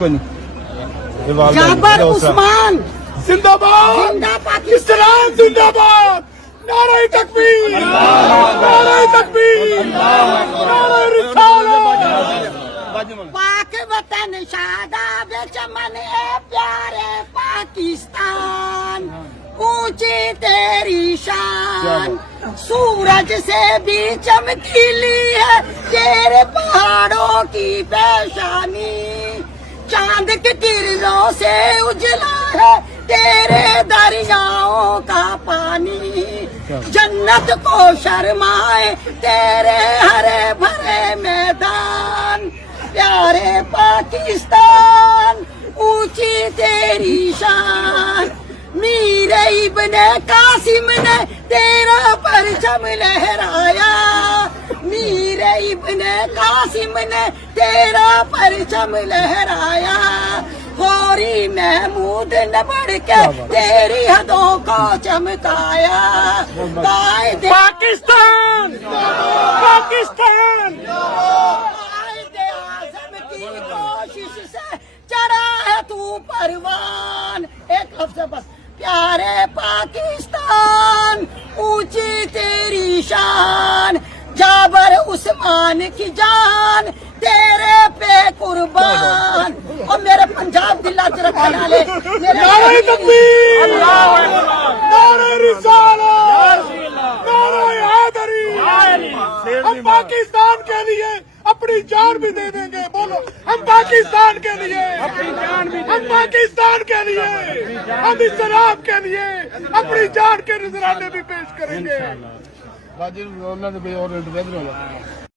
जाबर उस्मान जिंदाबाद, जिंदाबाद, इस्लाम जिंदाबाद, नारे तकबीर, नारे तकबीर, नारे रिसालत। पाक वतन शादाब चमन ए प्यारे पाकिस्तान, ऊंची तेरी शान, सूरज से भी चमकीली है तेरे पहाड़ों की पेशानी, चांद के किरणों से उजला है तेरे दरियाओं का पानी, जन्नत को शर्माए तेरे हरे भरे मैदान, प्यारे पाकिस्तान ऊंची तेरी शान, मीर इब्ने कासिम ने तेरा परचम लहराया, मीर इब्ने कासिम ने तेरा परचम लहराया, होरी महमूद ने बढ़ के तेरी हदों को चमकाया, पाकिस्तान, पाकिस्तान, कायदे आज़म की कोशिश से चढ़ा है तू परवान, एक लफ्ज़ बस, प्यारे पाकिस्तान ऊंची तेरी शान, जाबर उस्मान की जान तेरे पे कुर्बान, और मेरे पंजाब जिला च रखने वाले नारे तकबीर, नारे रिसालत, नारे हैदरी। हम पाकिस्तान के लिए अपनी जान भी दे देंगे, बोलो हम पाकिस्तान के लिए, हम पाकिस्तान के लिए, हम इस्लाम के लिए अपनी जान के नजराने भी पेश करेंगे।